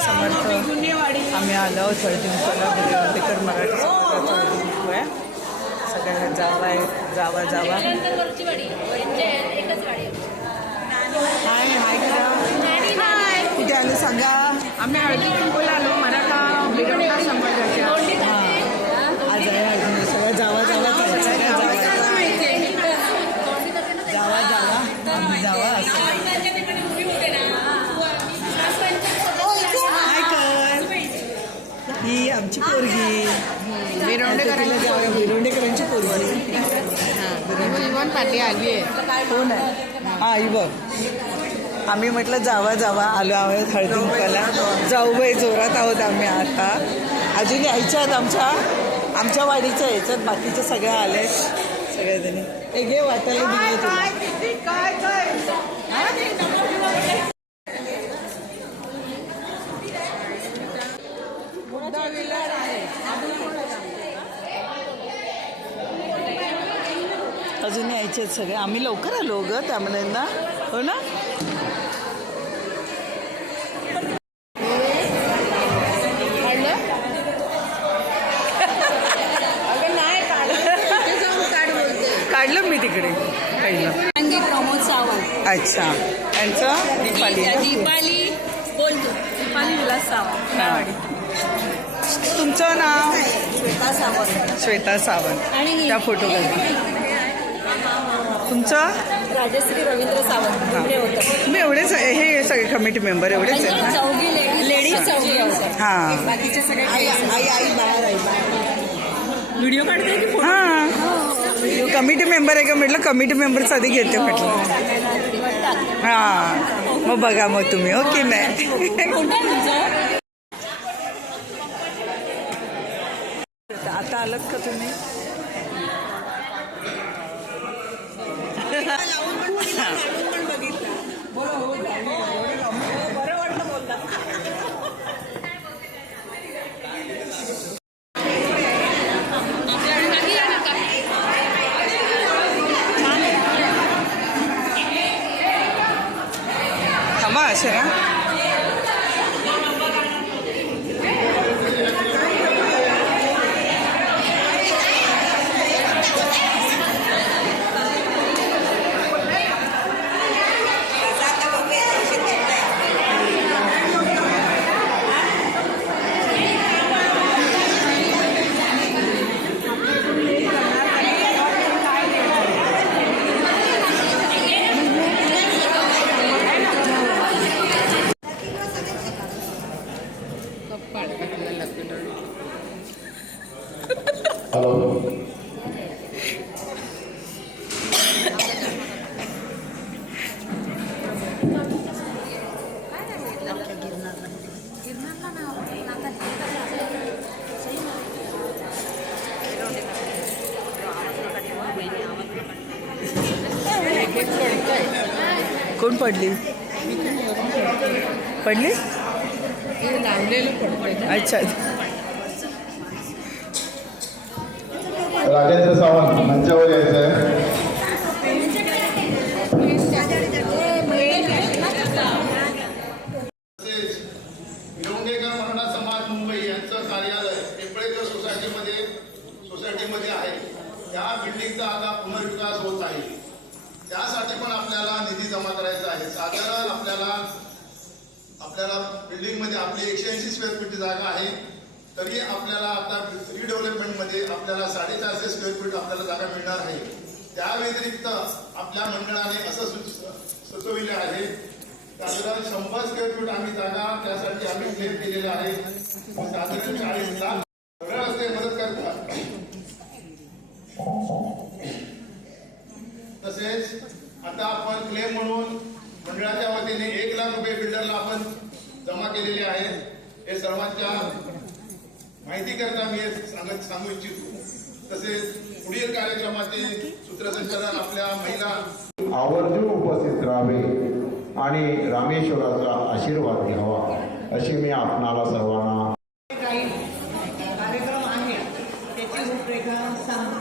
समर्थ. आम्ही आलो आहोत हळदीकुंकवाला. बिर्याणीकर मराठी समाजाचा हळदीकुंकू आहे. सगळ्यांना जावा जावा जावा. हाय हाय करा. कुठे आलो सांगा. आम्ही हळदीकुंकवाला आलो मराठा बिर्याणीकर समाजाच्या. आज आहे हळदी. सगळं जावा जावा करायचं. जावा जावा आम्ही जावा असं. काय कर. ही आमची पोरगी बिरोंडेकरांची पोरगी. इव्हन पाठी आली आहे. कोण आहे. हा ही बघ. आम्ही म्हटलं जावा जावा आलो आहोत हळदीकुंकवाला. जाऊ बाई जोरात आहोत आम्ही आता. अजून यायच्या आहेत आमच्या वाडीच्या याच्यात. बाकीच्या सगळ्या आल्या सगळ्याजणी. हे घे वाटायला दिले तुला. अजून यायचे आहेत सगळे. आम्ही लवकर आलो ग त्यामुळे ना. हो ना. काढलं मी तिकडे पहिलं. प्रमोद सावंत. अच्छा. यांचं दीपाली विलास सावंत. तुमचं नाव. श्वेता सावंत. श्वेता सावंत. आणि त्या फोटो तुमचं. राजश्री रवींद्र सावंत. तुम्ही एवढेच हे सगळे कमिटी मेंबर एवढेच आहेत. चौघी लेडीज चौघी. हां बाकीचे सगळे आई बाहेर आहे. व्हिडिओ काढते की फोटो. हां कमिटी मेंबर आहे का म्हटलं. कमिटी मेंबर्स आधी घेते म्हटलं. हां मग बघा मग तुम्ही. ओके नाही. आता आलात का तुम्ही. थांबा असे ना. हॅलो. कोण पडली. पडली. अच्छा. राजेंद्र सावंत मंचावर यायचं आहे. बिरोंडेकर मराठा समाज मुंबई यांचं कार्यालय पिंपळेकर सोसायटीमध्ये आहे. त्या बिल्डिंगचा आता पुनर्विकास होत आहे. त्यासाठी पण आपल्याला निधी जमा करायचा आहे. साधारण आपल्याला बिल्डिंगमध्ये आपली 180 स्क्वेअर फीट जागा आहे. तरी आपल्याला आता रिडेव्हलपमेंटमध्ये आपल्याला 450 स्क्वेअर फीट आपल्याला जागा मिळणार आहे. त्या व्यतिरिक्त आपल्या मंडळाने असं सुचविले आहे साधारण 100 स्क्वेअर फीट आम्ही जागा त्यासाठी आम्ही क्लेम केलेला आहे. साधारण 40 लाख सरळ रस्ते मदत करतात. तसेच आता आपण क्लेम म्हणून मंडळाच्या वतीने 1 लाख रुपये बिल्डरला आपण जमा केलेले आहेत. हे सर्वांच्या माहिती करता मी सांगू इच्छितो. तसेच पुढील कार्यक्रमाचे सूत्रसंचालन आपल्या महिला आवर्जून उपस्थित राहावे आणि रामेश्वराचा आशीर्वाद घ्यावा अशी मी आपणाला सर्वांना. कार्यक्रम आहे त्याची रूपरेखा सांग.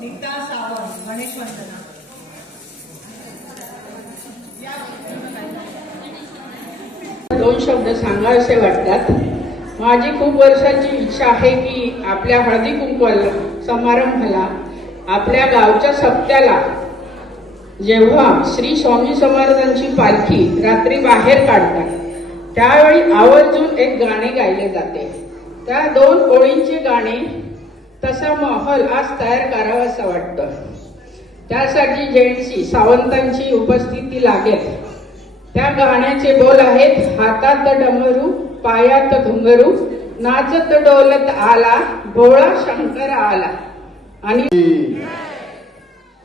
नीता सावंत गणेश वंदना. दोन शब्द सांगावेसे वाटतात. माझी खूप वर्षाची इच्छा आहे की आपल्या हळदी कुंकवाला समारंभाला आपल्या गावच्या सप्त्याला जेव्हा श्री स्वामी समर्थांची पालखी रात्री बाहेर काढतात त्यावेळी आवर्जून एक गाणे गायले जाते. त्या 2 ओळींचे गाणे तसा माहोल आज तयार करावा असं वाटतं. त्यासाठी जयंती सावंतांची उपस्थिती लागेल. त्या गाण्याचे बोल आहेत, हातात डमरू पायात घुंगरू नाचत डोलत आला भोळा शंकर आला. आणि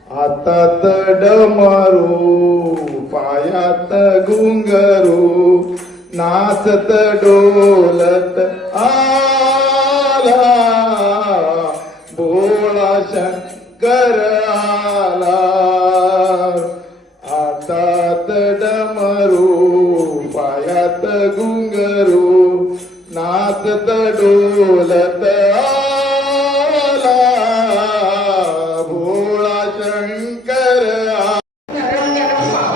हातात डमरू पायात घुंगरू नाचत डोलत आला भोळा शंकर आला. हातात डमरू पायात घुंगरू नाचत डोलत आला भोळा शंकर आला. नरम नरम पाव,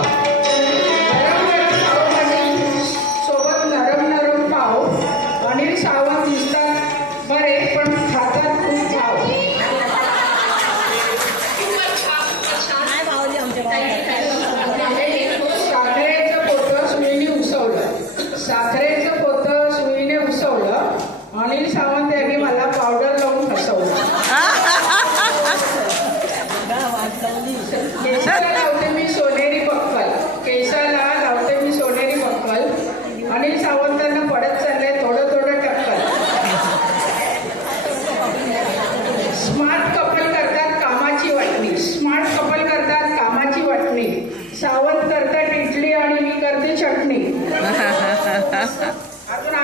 नरम नरम पावभाजी सोबत नरम नरम पाव. अनिल सावंत दिसतात बरे पण खातात खूप भाव. साखरेचं पोतं सुईने उसवलं, साखरेचं पोतं सुईने उसवलं. अनिल सावंत यांनी मला पावडर लावून फसवलं. केसाला लावते मी सोनेरी बक्कल, केसाला लावते मी सोनेरी बक्कल. अनिल सावंतांना पडत चाललंय थोडं थोडं टक्कल. स्मार्ट कपल करतात कामाची वाटणी, स्मार्ट कपल करतात कामाची वाटणी. सावंत करतात इडली आणि मी करते चटणी. अजून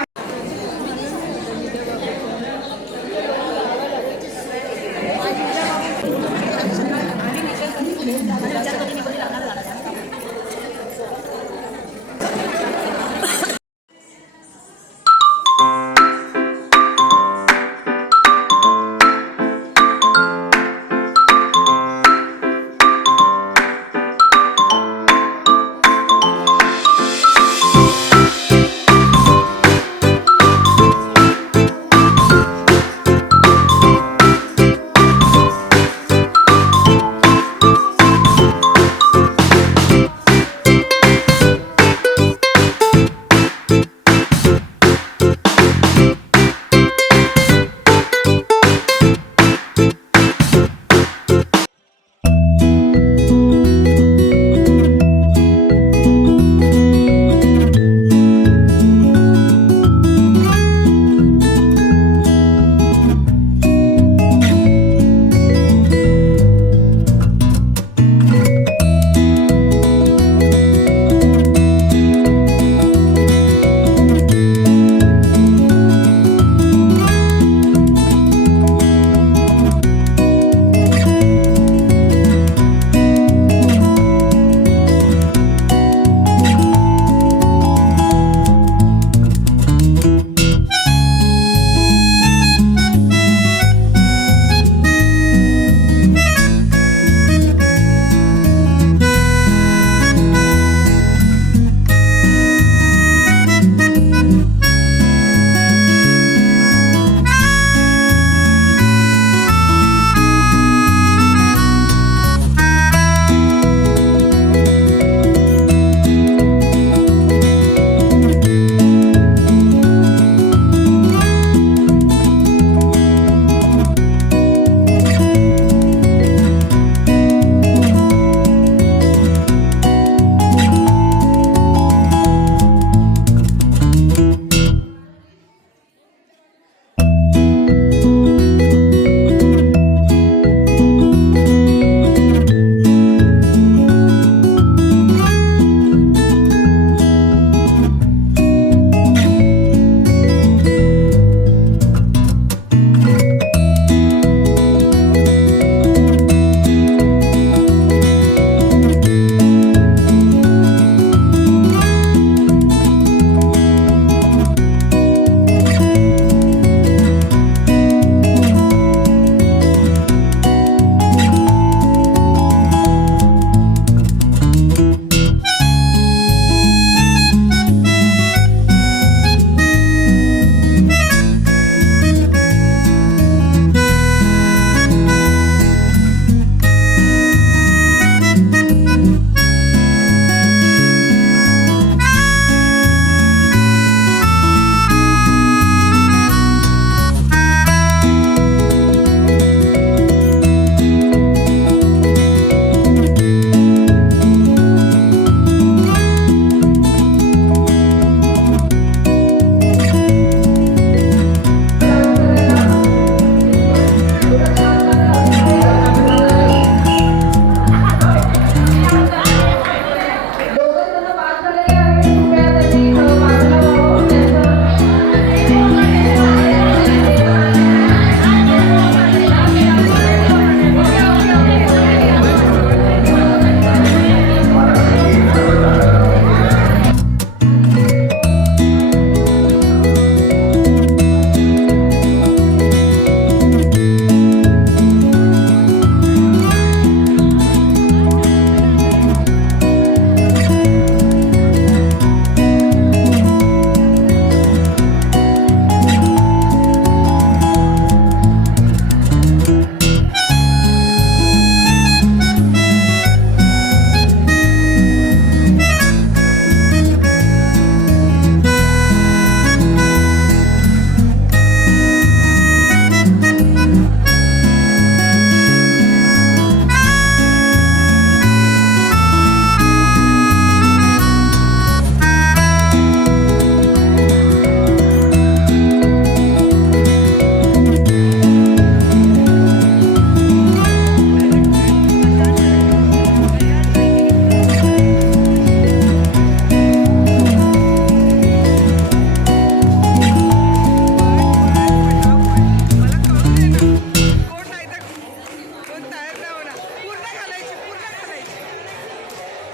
बाहेर जाऊ ना. पूर्ण घालायची, पूर्ण घालायची.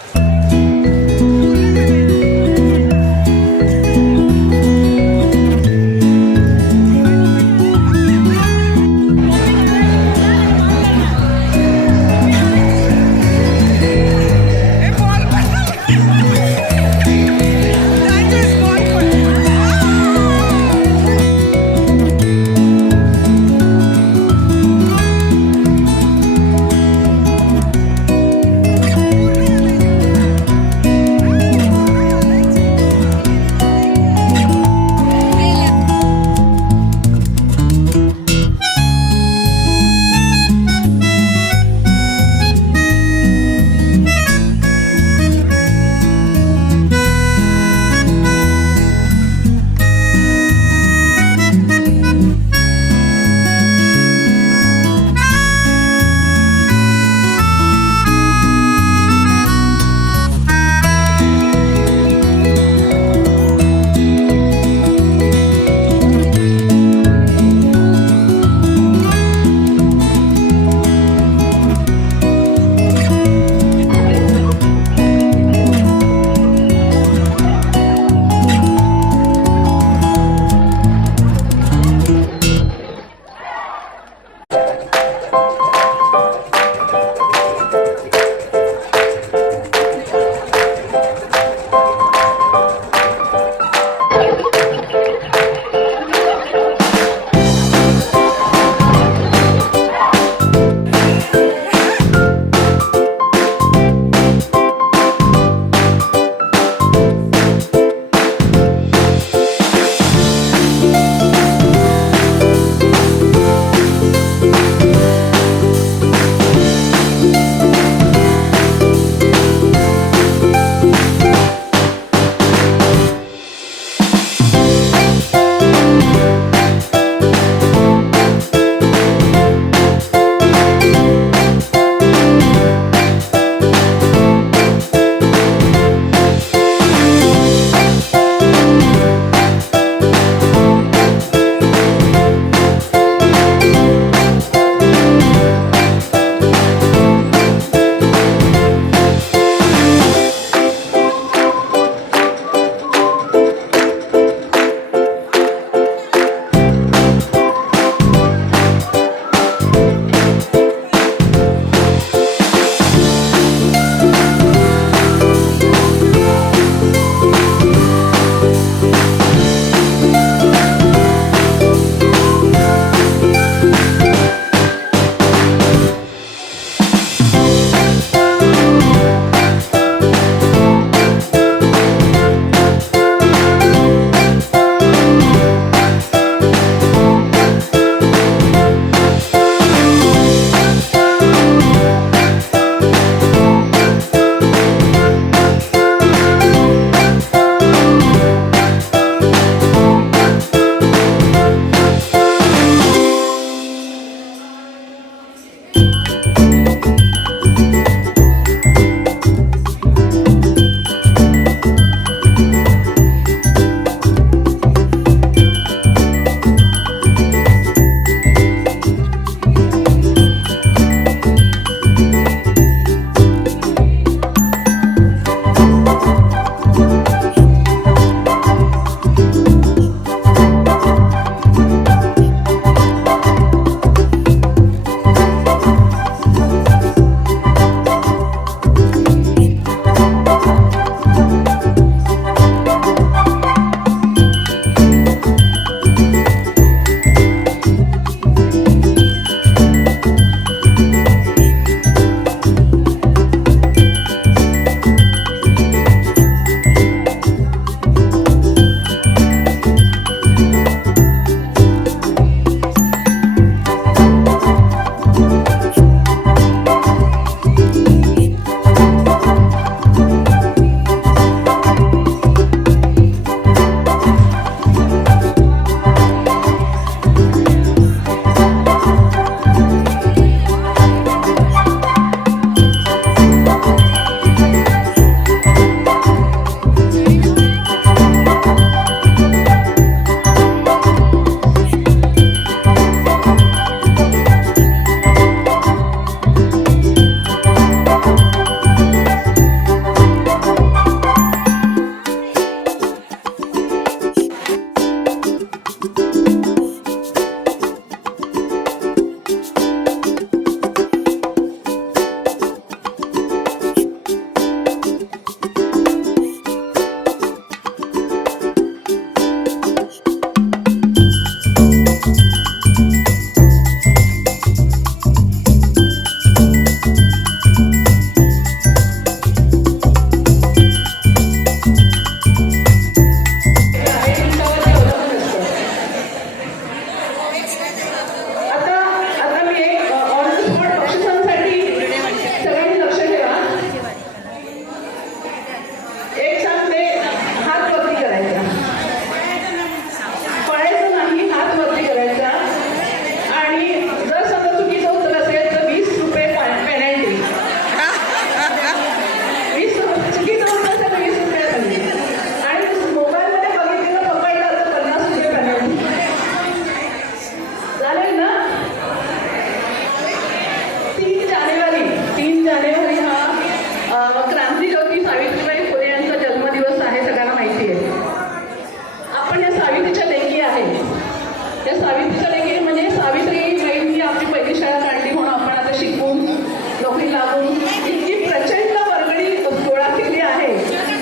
राबून इतकी प्रचंड वर्गणी गोळा केली आहे,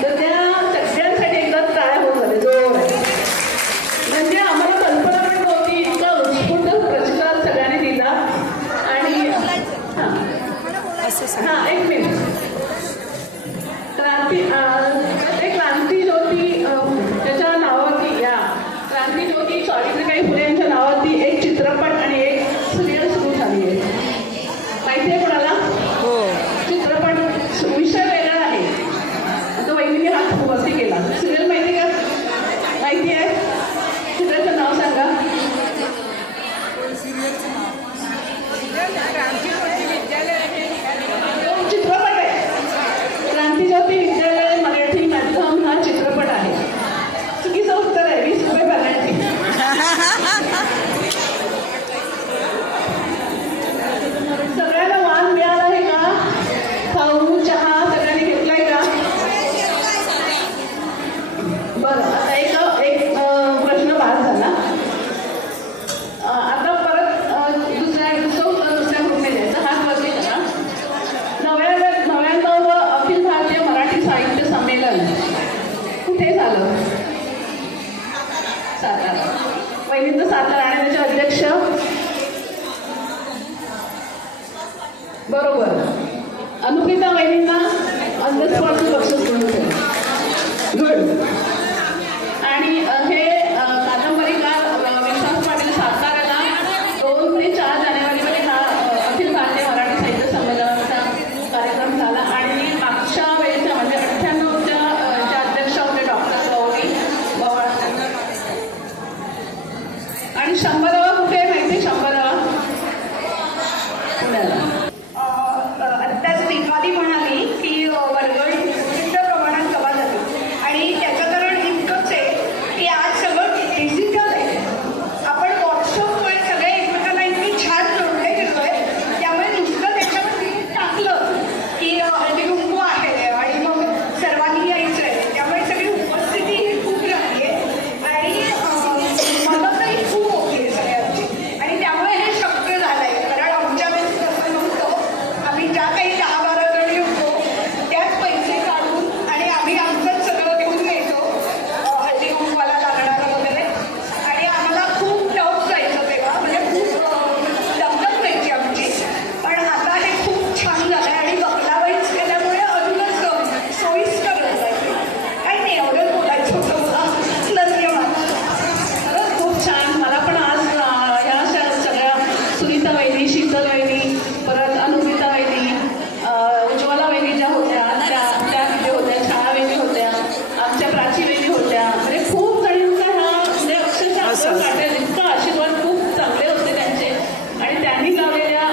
तर त्या सगळ्यांसाठी एकदा टाळ्या होत झाले जोर आहे. म्हणजे आम्हाला कल्पना पण नव्हती, इतका उत्स्फूर्त प्रतिसाद सगळ्यांनी दिला. आणि हां एक मिनिट. क्रांती ज्योती त्याच्या नावावरती, या क्रांती ज्योती सावित्रीबाई फुले यांच्या नावावरती एक चित्रपट आणि एक सिरियल सुरू झाली आहे. माहिती आहे कोणाला? हो. चित्रपट विषय वेगळा आहे. आता वहिनीने हात वरती केला. सिरियल माहिती का? माहिती आहे? चित्राचं नाव सांगा. चित्रपट आहे. क्रांतीज्योती विद्यालय मराठी माध्यम हा चित्रपट आहे. चुकीचं उत्तर आहे. 20 रुपये पेनल्टी. सगळ्यांना वाण मिळाला आहे का? खाऊ चहा सगळ्यांनी घेतलाय का? बरं, आता एक प्रश्न बाद झाला. आता परत दुसऱ्या ग्रुपने द्यायचा. हात वरती करा. 99 अखिल भारतीय मराठी साहित्य संमेलन कुठे झालं? सातारा. पहिल्यांदा सातारा. आणि त्याचे अध्यक्ष बरोबर अनुप्रिता वहिनींना ऑन द स्पॉट बक्षीस मिळते. गुड. आणि हे कादंबरीकार विश्वास पाटील साताऱ्याला 2 ते 4 जानेवारीमध्ये हा अखिल भारतीय मराठी साहित्य संमेलनाचा कार्यक्रम झाला. आणि मागच्या वेळेच्या म्हणजे 98च्या जे अध्यक्ष होते डॉक्टर गौरी पवार. आणि 100वा कुठे माहिती? 100वा पुण्याला. आत्ताच दीपाली म्हणाली की वर्गणी प्रचंड प्रमाणात जमा झाली आणि त्याचं कारण इतकंच आहे की आज सगळं डिजिटल आहे. आपण व्हॉट्सअपमुळे सगळे एकमेकांना इतकी छान जोडले गेलोय. त्यामुळे नुसतं त्याच्यावर टाकलं की हळदी कुंकू आहे आणि मग सर्वांनी यायचं आहे. त्यामुळे सगळी उपस्थिती ही खूप लागली आहे आणि मदतही खूप होती आहे सगळ्यांची. आणि त्यामुळे हे शक्य झालं आहे. कारण आमच्या वेळेस तसं नव्हतं. आम्ही ज्या काही 10-12 जणी होतो त्याच पैसे काढून आणि आम्ही आमचंच सगळं घेऊन यायचो हळदी कुंकवाला लागणारं वगैरे. आणि आम्हाला खूप टफ जायचं तेव्हा, म्हणजे खूप दमदम व्हायची आमची. पण आता हे खूप छान झालं आहे आणि बकलावाईज केल्यामुळे अजूनच सोयीस्कर झालं आहे. काही नाही, एवढंच बोलायचं होतं मला. धन्यवाद. खरंच खूप छान. मला पण आज ह्या सगळ्या सुनीता वहिनी, शीतल वहिनी, परत अनुप्रिता वहिनी, उज्ज्वला वहिनी ज्या होत्या त्या तिथे होत्या, छाया वहिनी होत्या, आमच्या प्राची वहिनी होत्या. म्हणजे खूप जणींचा हा म्हणजे अक्षरशः आपल्याला वाटेल इतका आशीर्वाद खूप चांगले होते त्यांचे. आणि त्यांनी लावलेल्या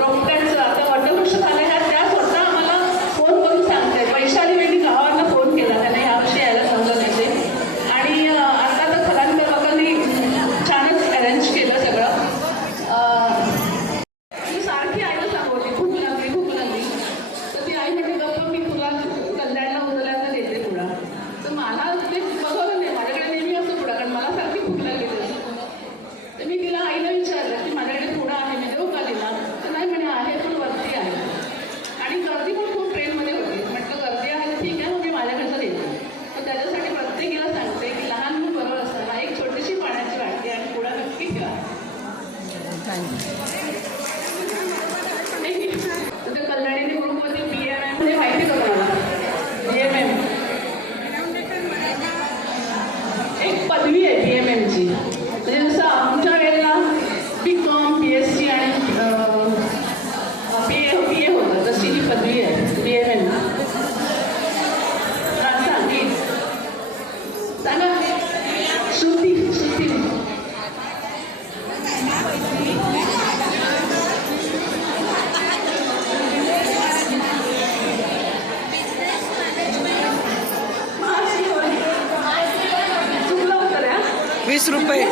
रोपट्यांचं आता वटवृक्ष झाल्या ह्या त्या स्वतः आम्हाला फोन करून सांगतात. वैशाली वहिनी गावाला फोन केला त्यांना यावर्षी यायला सांगलं त्याचे. आणि आता तर खरांकर लोकांनी छानच अरेंज केलं सगळं. मी सारखी आईला सांगते भूक लागली भूक लागली. तर ती आई म्हणते गप्पा मी तुला कल्याणला उतरल्यानं देते पुढा. तर मला ते बघवलं नाही. माझ्याकडे नेहमी असं पुढा, कारण मला सारखी भूक लागलेली असते. तर मी तिला आईला विचारलं की माझ्याकडे पुढा आहे, मी देऊ का तिला? तर नाही म्हणे आहे पण वरती आहे. आणि गर्दी पण खूप ट्रेनमध्ये होती. म्हटलं गर्दी आहे तर ठीक आहे, मग मी माझ्याकडचं देते. तर त्याच्यासाठी प्रत्येकीला सांगते की लहान मूल बरोबर असताना एक छोटीशी पाण्याची वाटते आणि पुढा नक्की ठेवा. तर कल्याणी ग्रुपवरती BMM म्हणजे माहिती का तुम्हाला? BMM एक पदवी आहे BMMची. म्हणजे जसं आमच्या वेळेला BCom, BSc आणि BA होतं, तशी ही पदवी आहे BMM. सांगा श्रुती. चुकलं उत्तर आहे. 20 रुपये.